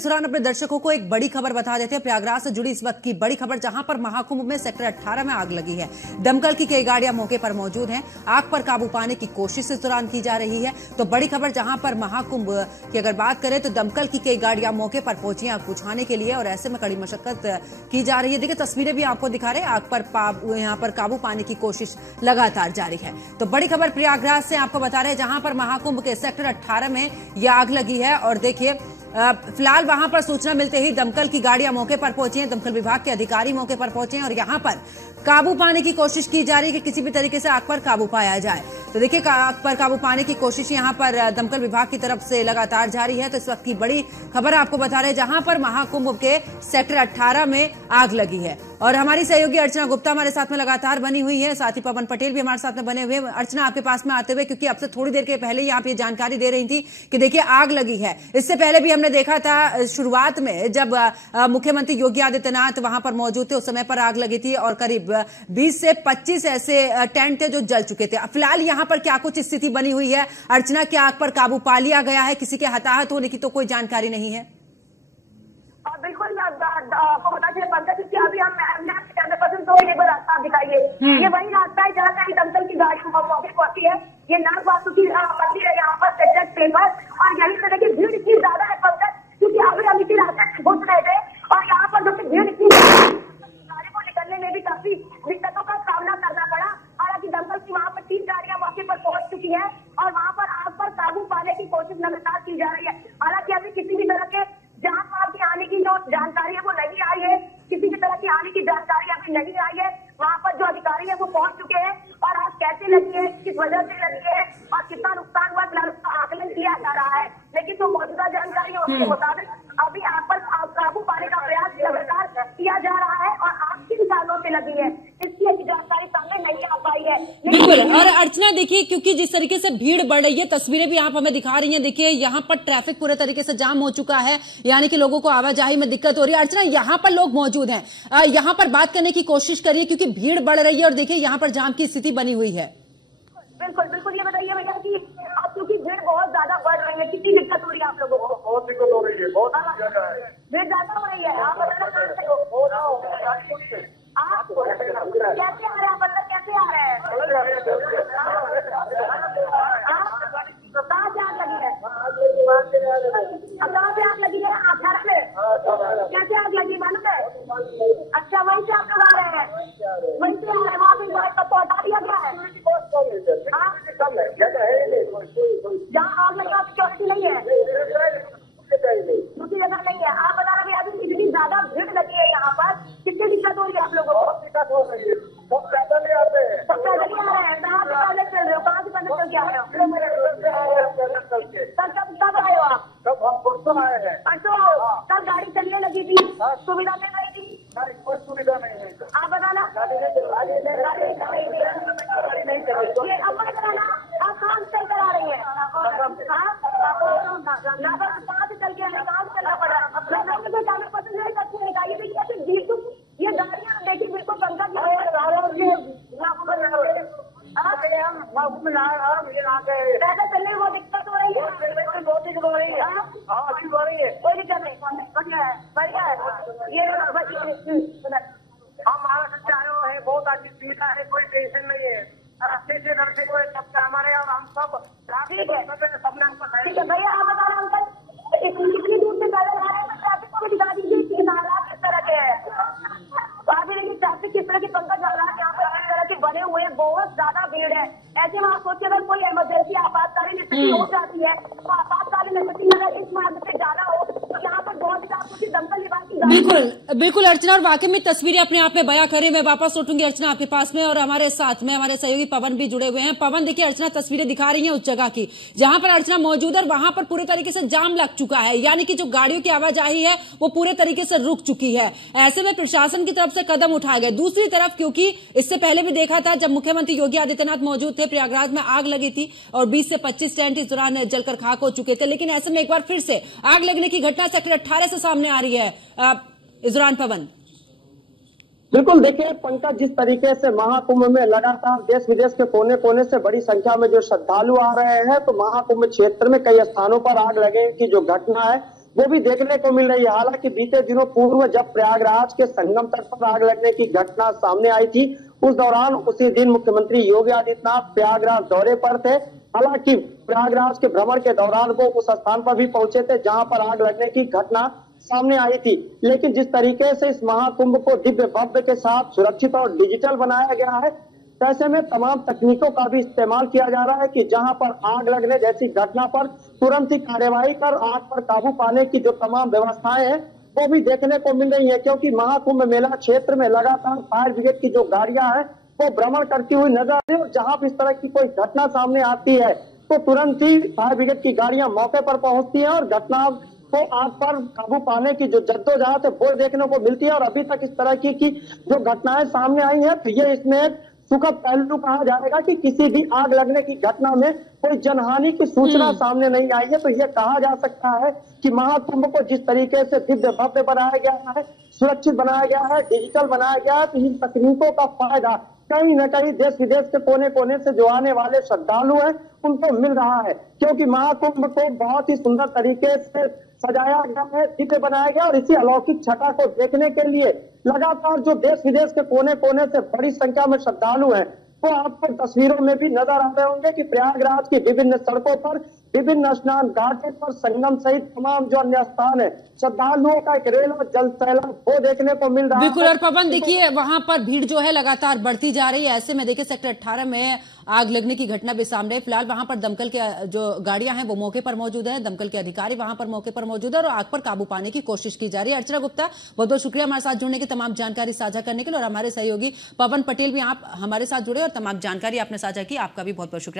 इस दौरान अपने दर्शकों को एक बड़ी खबर बता देते हैं। प्रयागराज से जुड़ी इस वक्त की बड़ी खबर, जहां पर महाकुंभ में सेक्टर 18 में आग लगी है। दमकल की कई गाड़ियां मौके पर मौजूद हैं। आग पर काबू पाने की कोशिश इस दौरान की जा रही है। तो बड़ी खबर, जहां पर महाकुंभ की अगर बात करें तो दमकल की कई गाड़ियां मौके पर पहुंची आग बुझाने के लिए, और ऐसे में कड़ी मशक्कत की जा रही है। देखिए तस्वीरें भी आपको दिखा रहे हैं। आग पर यहां पर काबू पाने की कोशिश लगातार जारी है। तो बड़ी खबर प्रयागराज से आपको बता रहे हैं, जहां पर महाकुंभ के सेक्टर 18 में यह आग लगी है। और देखिए फिलहाल वहां पर सूचना मिलते ही दमकल की गाड़ियां मौके पर पहुंची हैं। दमकल विभाग के अधिकारी मौके पर पहुंचे हैं और यहां पर काबू पाने की कोशिश की जा रही है कि किसी भी तरीके से आग पर काबू पाया जाए। तो देखिए आग पर काबू पाने की कोशिश यहां पर दमकल विभाग की तरफ से लगातार जारी है। तो इस वक्त की बड़ी खबर आपको बता रहे हैं, जहां पर महाकुंभ के सेक्टर 18 में आग लगी है। और हमारी सहयोगी अर्चना गुप्ता हमारे साथ में लगातार बनी हुई है, साथ ही पवन पटेल भी हमारे साथ में बने हुए हैं। अर्चना, आपके पास में आते हुए, क्योंकि अब से थोड़ी देर के पहले ही आप ये जानकारी दे रही थी कि देखिए आग लगी है। इससे पहले भी हमने देखा था शुरुआत में जब मुख्यमंत्री योगी आदित्यनाथ वहां पर मौजूद थे, उस समय पर आग लगी थी और करीब 20 से 25 ऐसे टेंट थे जो जल चुके थे। फिलहाल यहां पर क्या कुछ स्थिति बनी हुई है अर्चना? क्या आग पर काबू पा लिया गया है? किसी के हताहत होने की तो कोई जानकारी नहीं है? बिल्कुल आपको बता दें पंकज, क्योंकि अभी हम तो एक बार रास्ता दिखाइए। ये वही रास्ता है जहाँ कहीं दमकल की गाड़ी मौके पहुंची है। ये नाग वासुकी मंदिर है यहाँ पर सेक्टर 13 और यहीं पे देखिए भीड़ इतनी ज्यादा है पंकज, क्योंकि अभी हम इसी रास्ते से घुस रहे थे और यहाँ पर जो भीड़ इतनी गाड़ी को निकलने में भी काफी दिक्कतों का सामना करना पड़ा। हालांकि दमकल की वहाँ पर 3 गाड़ियां मौके पर पहुंच चुकी है और वहाँ पर आग पर काबू पाने की कोशिश लगातार की जा रही है। हालांकि अभी किसी भी तरह के जहाँ वहाँ की आने की जो जानकारी है वो नहीं आई है। किसी भी तरह की आने की जानकारी अभी नहीं आई है। वहाँ पर जो अधिकारी है वो पहुंच चुके हैं और आग कैसे लगी है, किस वजह से लगी है और कितना नुकसान हुआ फिलहाल उसका आकलन किया जा रहा है। लेकिन जो मौजूदा जानकारी है उसके मुताबिक अभी आग पर काबू पाने का प्रयास लगातार किया जा रहा है और आग किन कारणों से लगी है इसकी अभी जानकारी सामने नहीं आ पाई है। बिल्कुल। और अर्चना देखिए, क्योंकि जिस तरीके से भीड़ बढ़ रही है, तस्वीरें भी आप हमें दिखा रही हैं। देखिए यहाँ पर ट्रैफिक पूरे तरीके से जाम हो चुका है, यानी कि लोगों को आवाजाही में दिक्कत हो रही है। अर्चना, यहाँ पर लोग मौजूद हैं, यहाँ पर बात करने की कोशिश करिए, क्योंकि भीड़ बढ़ रही है और देखिए यहाँ पर जाम की स्थिति बनी हुई है। बिल्कुल बिल्कुल, ये बताइए भैया कि अब क्योंकि भीड़ बहुत ज्यादा बढ़ रही है, कितनी दिक्कत हो रही है आप लोगों को? बहुत दिक्कत हो रही है, बहुत भीड़ ज्यादा हो रही है। आप कैसे आ रहे हैं, मतलब कैसे आ रहे हैं? कहाँ से आग लगी है? कहाँ से आग लगी है? 18 में कैसे आग लगी मालूम है? अच्छा, वहीं से आप लोग आ रहे हैं? वहीं से आ रहे हैं? वहाँ पे पहुंचा दिया गया है? जहाँ आग लगी आपकी चौकी नहीं है, दूसरी जगह नहीं है। आप बता रहे हैं अभी इतनी ज्यादा भीड़ लगी है यहाँ पर, कितनी दिक्कत हो रही है आप लोगों को? दिक्कत हो रही है, सब पैदल ही आते हैं। सब पैदल ही आ रहे हैं? कहाँ से पैदल चल रहे हो? कहाँ से पैदल चल के आ रहे हो? कब आए हो आप? तब हम परसों आए हैं। परसों आओ? कल गाड़ी चलने लगी थी, सुविधा मिल रही थी? कोई सुविधा नहीं है। आप बताना। ये अब बताना आप कहाँ से चल कर आ रही है? कहाँ से चल के आए? कहाँ से चलना पड़ा? पसंद नहीं करती है। ये देखिए बिल्कुल, ये गाड़ियाँ देखिए बिल्कुल पंखा पैदल चलने में बहुत दिक्कत हो रही है। बहुत दिक्कत हो रही है। हाँ, अभी हो रही है। कोई दिक्कत नहीं, बढ़िया है, बढ़िया है। ये हम महाराष्ट्र से आए हुए हैं, बहुत अच्छी सुविधा है, कोई टेंशन नहीं है। अच्छे से दर से कोई सब हमारे और हम सब ठीक है, सबने हमको ठीक है भैया। आप बता रहे अंकल इतनी दूर से पैदल आ रहे हैं, ट्रैफिक को भी दिखा दीजिए कि हालात किस तरह के हैं। तो अभी देखिए ट्रैफिक किस तरह की पंकज हालात यहाँ पर किस तरह के बने हुए हैं, बहुत ज्यादा भीड़ है। ऐसे में आप सोचिए अगर कोई इमरजेंसी आपातकालीन स्थिति हो जाती है तो आपातकालीन स्थिति में अगर इस मार्ग से जाना हो तो यहाँ पर बहुत दमकल विभाग की बिल्कुल बिल्कुल अर्चना, और वाकई में तस्वीरें अपने आप में बयां करें। मैं वापस लौटूंगी अर्चना आपके पास में, और हमारे साथ में हमारे सहयोगी पवन भी जुड़े हुए हैं। पवन, देखिए अर्चना तस्वीरें दिखा रही है उस जगह की जहां पर अर्चना मौजूद है, और वहां पर पूरे तरीके से जाम लग चुका है, यानी कि जो गाड़ियों की आवाजाही है वो पूरे तरीके से रुक चुकी है। ऐसे में प्रशासन की तरफ से कदम उठाए गए। दूसरी तरफ, क्योंकि इससे पहले भी देखा था जब मुख्यमंत्री योगी आदित्यनाथ मौजूद थे, प्रयागराज में आग लगी थी और 20 से 25 टेंट इस दौरान जलकर खाक हो चुके थे। लेकिन ऐसे में एक बार फिर से आग लगने की घटना सेक्टर 18 से सामने आ रही है इस दौरान। पवन, बिल्कुल देखिए पंकज, जिस तरीके से महाकुंभ में लगातार देश विदेश के कोने कोने से बड़ी संख्या में जो श्रद्धालु आ रहे हैं, तो महाकुंभ क्षेत्र में कई स्थानों पर आग लगने की जो घटना है वो भी देखने को मिल रही है। हालांकि बीते दिनों पूर्व जब प्रयागराज के संगम तट पर आग लगने की घटना सामने आई थी, उस दौरान उसी दिन मुख्यमंत्री योगी आदित्यनाथ प्रयागराज दौरे पर थे। हालांकि प्रयागराज के भ्रमण के दौरान वो उस स्थान पर भी पहुंचे थे जहां पर आग लगने की घटना सामने आई थी। लेकिन जिस तरीके से इस महाकुंभ को दिव्य भव्य के साथ सुरक्षित और डिजिटल बनाया गया है, ऐसे में तमाम तकनीकों का भी इस्तेमाल किया जा रहा है कि जहां पर आग लगने जैसी घटना पर तुरंत ही कार्यवाही कर आग पर काबू पाने की जो तमाम व्यवस्थाएं हैं वो भी देखने को मिल रही है। क्योंकि महाकुंभ मेला क्षेत्र में लगातार फायर ब्रिगेड की जो गाड़ियां हैं वो भ्रमण करती हुई नजर आ रही है और जहां भी इस तरह की कोई घटना सामने आती है तो तुरंत ही फायर ब्रिगेड की गाड़ियां मौके पर पहुंचती हैं और घटना को आग पर काबू पाने की जो जद्दोजहद है वो देखने को मिलती है। और अभी तक इस तरह की जो घटनाएं सामने आई है तो ये इसमें सुखद पहलू कहा जाएगा कि किसी भी आग लगने की घटना में कोई जनहानि की सूचना सामने नहीं आई है। तो यह कहा जा सकता है कि महाकुंभ को जिस तरीके से दिव्य भव्य बनाया गया है, सुरक्षित बनाया गया है, डिजिटल बनाया गया है, तो इन तकनीकों का फायदा कहीं न कहीं देश विदेश के कोने कोने से जो आने वाले श्रद्धालु हैं उनको मिल रहा है। क्योंकि महाकुंभ को बहुत ही सुंदर तरीके से सजाया गया है, दिव्य बनाया गया और इसी अलौकिक छटा को देखने के लिए लगातार जो देश विदेश के कोने कोने से बड़ी संख्या में श्रद्धालु हैं वो आपको तस्वीरों में भी नजर आ रहे होंगे कि प्रयागराज की विभिन्न सड़कों पर, विभिन्न स्नान घाटों पर, संगम सहित तमाम जो अन्य स्थान है, श्रद्धालुओं का एक रेल और जल सैलाब वो देखने को मिल रहा है। बिल्कुल। और पवन देखिए वहां पर भीड़ जो है लगातार बढ़ती जा रही है। ऐसे में देखिए सेक्टर 18 में आग लगने की घटना भी सामने है। फिलहाल वहां पर दमकल के जो गाड़ियां हैं वो मौके पर मौजूद है, दमकल के अधिकारी वहां पर मौके पर मौजूद है और आग पर काबू पाने की कोशिश की जा रही है। अर्चना गुप्ता, बहुत बहुत शुक्रिया हमारे साथ जुड़ने की, तमाम जानकारी साझा करने के लिए। और हमारे सहयोगी पवन पटेल भी आप हमारे साथ जुड़े और तमाम जानकारी आपने साझा की, आपका भी बहुत बहुत शुक्रिया।